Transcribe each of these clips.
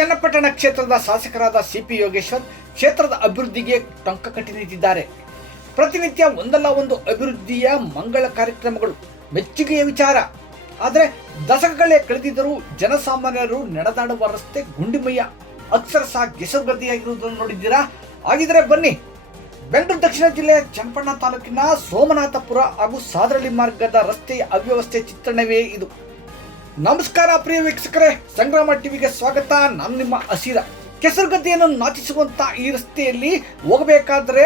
ಚನ್ನಪಟ್ಟಣ ಕ್ಷೇತ್ರದ ಶಾಸಕರಾದ ಸಿಪಿ ಯೋಗೇಶ್ವರ್ ಕ್ಷೇತ್ರದ ಅಭಿವೃದ್ಧಿಗೆ ಟೊಂಕ ಕಟ್ಟಿ ನಿಂತಿದ್ದಾರೆ. ಪ್ರತಿನಿತ್ಯ ಒಂದಲ್ಲ ಒಂದು ಅಭಿವೃದ್ಧಿಯ ಮಂಗಳ ಕಾರ್ಯಕ್ರಮಗಳು ಮೆಚ್ಚುಗೆಯ ವಿಚಾರ. ಆದರೆ ದಶಕಗಳೇ ಕಳೆದಿದ್ದರೂ ಜನಸಾಮಾನ್ಯರು ನಡೆದಾಡುವ ರಸ್ತೆ ಗುಂಡಿಮಯ್ಯ ಅಕ್ಷರಶಃ ಕೆಸರುಗದ್ದೆಯಾಗಿರುವುದನ್ನು ನೋಡಿದ್ದೀರಾ? ಹಾಗಿದ್ರೆ ಬನ್ನಿ, ಬೆಂಗಳೂರು ದಕ್ಷಿಣ ಜಿಲ್ಲೆಯ ಚನ್ನಪಟ್ಟಣ ತಾಲೂಕಿನ ಸೋಮನಾಥಪುರ ಹಾಗೂ ಸಾದರಳ್ಳಿ ಮಾರ್ಗದ ರಸ್ತೆಯ ಅವ್ಯವಸ್ಥೆ ಚಿತ್ರಣವೇ ಇದು. ನಮಸ್ಕಾರ ಪ್ರಿಯ ವೀಕ್ಷಕರೇ, ಸಂಗ್ರಾಮ ಟಿವಿಗೆ ಸ್ವಾಗತ. ನಾನು ನಿಮ್ಮ ಹಸೀರ. ಕೆಸರುಗದ್ದೆಯನ್ನು ನಾಚಿಸುವಂತ ಈ ರಸ್ತೆಯಲ್ಲಿ ಹೋಗಬೇಕಾದ್ರೆ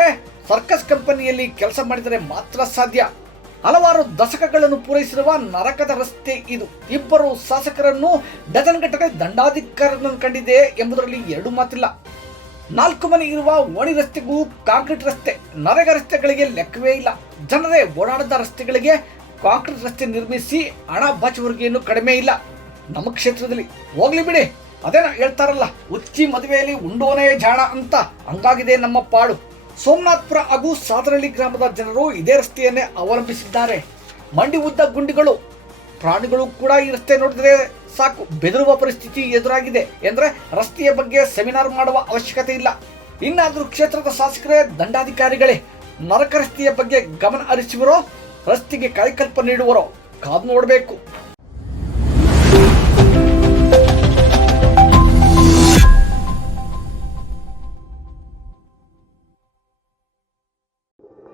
ಸರ್ಕಸ್ ಕಂಪನಿಯಲ್ಲಿ ಕೆಲಸ ಮಾಡಿದರೆ ಮಾತ್ರ ಸಾಧ್ಯ. ಹಲವಾರು ದಶಕಗಳನ್ನು ಪೂರೈಸಿರುವ ನರಕದ ರಸ್ತೆ ಇದು. ಇಬ್ಬರು ಶಾಸಕರನ್ನು ಡಜನ್ಗಟ್ಟಲೆ ದಂಡಾಧಿಕಾರಿಗಳನ್ನು ಕಂಡಿದೆ ಎಂಬುದರಲ್ಲಿ ಎರಡು ಮಾತಿಲ್ಲ. 4 ಮನೆ ಇರುವ ಓಣಿ ರಸ್ತೆಗೂ ಕಾಂಕ್ರೀಟ್ ರಸ್ತೆ, ನರೇಗಾ ರಸ್ತೆಗಳಿಗೆ ಲೆಕ್ಕವೇ ಇಲ್ಲ. ಜನರೇ ಓಡಾಡದ ರಸ್ತೆಗಳಿಗೆ ಕಾಂಕ್ರೀಟ್ ರಸ್ತೆ ನಿರ್ಮಿಸಿ ಹಣ ಬಾಚುವವರಿಗೇನು ಕಡಿಮೆ ಇಲ್ಲ ನಮ್ಮ ಕ್ಷೇತ್ರದಲ್ಲಿ. ಹೋಗ್ಲಿ ಬಿಡಿ, ಅದೇನ ಹೇಳ್ತಾರಲ್ಲ, ಉಚ್ಚಿ ಮದುವೆಯಲ್ಲಿ ಉಂಡೋನೇ ಜಾಣ ಅಂತ, ಹಂಗಾಗಿದೆ ನಮ್ಮ ಪಾಡು. ಸೋಮನಾಥಪುರ ಹಾಗೂ ಸಾದರಳ್ಳಿ ಗ್ರಾಮದ ಜನರು ಇದೇ ರಸ್ತೆಯನ್ನೇ ಅವಲಂಬಿಸಿದ್ದಾರೆ. ಮಂಡಿ ಉದ್ದ ಗುಂಡಿಗಳು, ಪ್ರಾಣಿಗಳು ಕೂಡ ಈ ರಸ್ತೆ ನೋಡಿದ್ರೆ ಸಾಕು ಬೆದರುವ ಪರಿಸ್ಥಿತಿ ಎದುರಾಗಿದೆ ಎಂದ್ರೆ ರಸ್ತೆಯ ಬಗ್ಗೆ ಸೆಮಿನಾರ್ ಮಾಡುವ ಅವಶ್ಯಕತೆ ಇಲ್ಲ. ಇನ್ನಾದರೂ ಕ್ಷೇತ್ರದ ಶಾಸಕರೇ, ದಂಡಾಧಿಕಾರಿಗಳೇ ನರಕ ರಸ್ತೆಯ ಬಗ್ಗೆ ಗಮನ ಹರಿಸುವರೋ, ರಸ್ತೆಗೆ ಕಾಯಕಲ್ಪ ನೀಡುವರೋ ಕಾದು ನೋಡಬೇಕು.